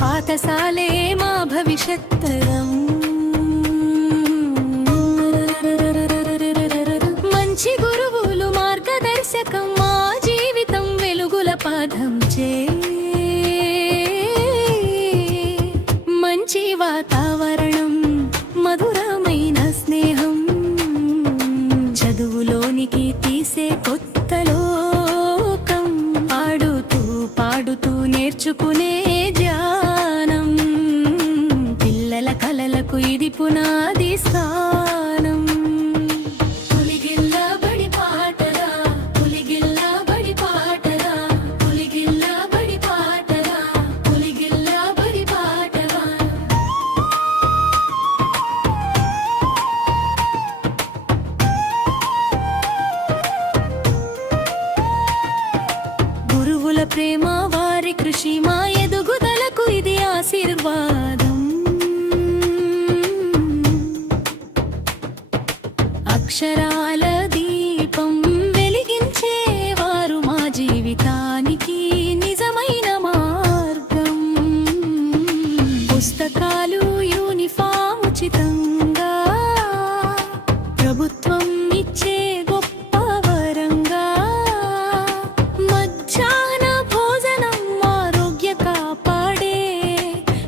పాఠశాలే మా భవిష్యత్తరం మంచి గురువులు మార్గదర్శకం మా జీవితం వెలుగుల పాఠం చే మంచి వాతావరణం మధురమైన స్నేహం చదువులోనికి తీసే కొత్త లోకం ఆడుతూ పాడుతూ నేర్చుకునే కలలకు ఇది పునాది స్థానం పులిగిల్ల బడి పాటరా పులిగిల్ల బడి పాటరా పులిగిల్ల బడి పాటరా పులిగిల్ల బడి పాటరా గురువుల ప్రేమ వారి కృషి మా ఎదుగుదలకు ఇది ఆశీర్వాదం అక్షరాల దీపం వెలిగించేవారు మా జీవితానికి నిజమైన మార్గం పుస్తకాలు యూనిఫామ్ ఉచితంగా ప్రభుత్వం ఇచ్చే గొప్ప వరంగా మధ్యాహ్న భోజనం ఆరోగ్య కాపాడే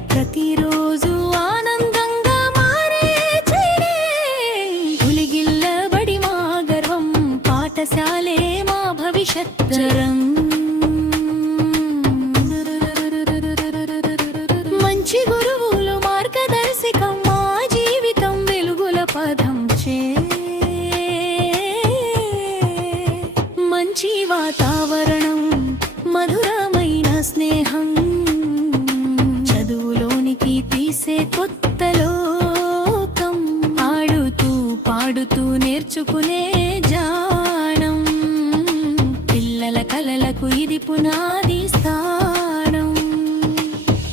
ప్రతిరోజు పాఠశాలే మా భవిష్యత్తరం మంచి గురువులు మార్గదర్శకం మా జీవితం వెలుగుల పదం చే మంచి వాతావరణం మధురమైన స్నేహం చదువులోనికి తీసే కొత్త లోకం ఆడుతూ పాడుతూ నేర్చుకునే కలలకు ఇది పునాది స్థానం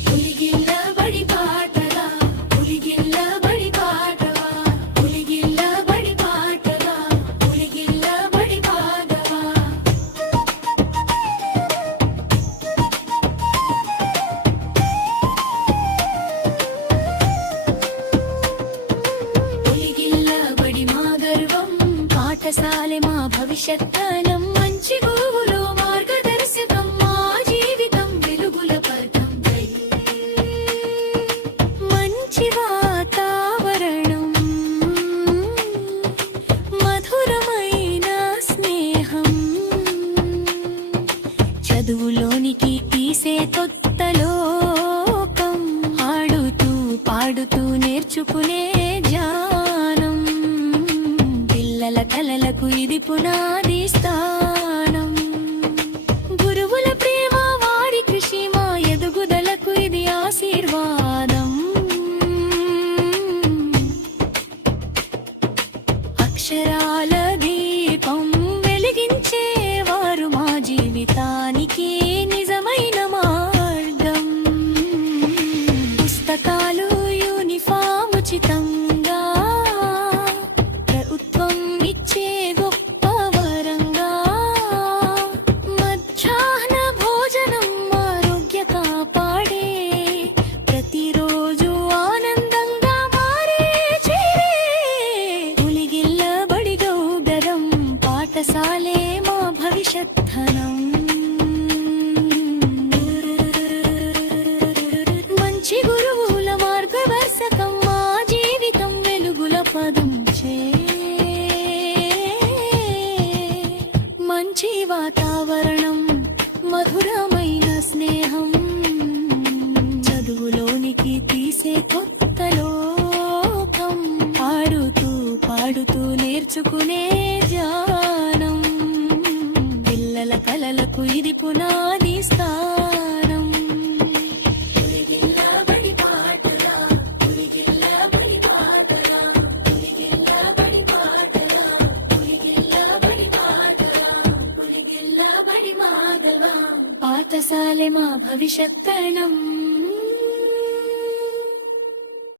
పులిగిల్ల బడి పాటరా పులిగిల్ల బడి పాటవా పులిగిల్ల బడి పాటరా పులిగిల్ల బడి పాటవా పులిగిల్ల బడి మా గర్వం పాఠశాలే మా భవిష్యత్తనం మంచి గురువులు మార్గదర్శకం మా జీవితం వెలుగుల పథం మంచి వాతావరణం మధురమైన స్నేహం చదువులోనికి తీసే కొత్త లోకం ఆడుతూ పాడుతూ నేర్చుకునే జ్ఞానం పిల్లల కలలకు ఇది పునాది స్థానం గురువుల ప్రేమ వారి కృషి మా ఎదుగుదలకు ఇది ఆశీర్వాదం అక్షరాల దీపం వెలిగించేవారు మా జీవితానికి నిజమైన మార్గం పుస్తకాలు యూనిఫామ్ ఉచితంగా ప్రభుత్వం ఇచ్చే గొప్ప వరంగా మధ్యాహ్న భోజనం ఆరోగ్య కాపాడే ప్రతిరోజు ఆనందంగా మారే పులిగిల్ల బడి గౌగరం పాఠశాలే మా భవిష్యత్తనం మంచి గురువుల మార్గదర్శకం మా జీవితం వెలుగుల పదం చే మంచి వాతావరణం మధురమైన స్నేహం చదువులోనికి తీసే కొత్త లోకం ఆడుతూ పాడుతూ నేర్చుకునే జ్ఞానం పిల్లల కలలకు ఇది పునాది స్థానం పులిగిల్ల బడి పాటరా పులిగిల్ల బడి పాటరా పులిగిల్ల బడి పాటరా పులిగిల్ల బడి పాఠశాలే మా భవిష్యత్తరణం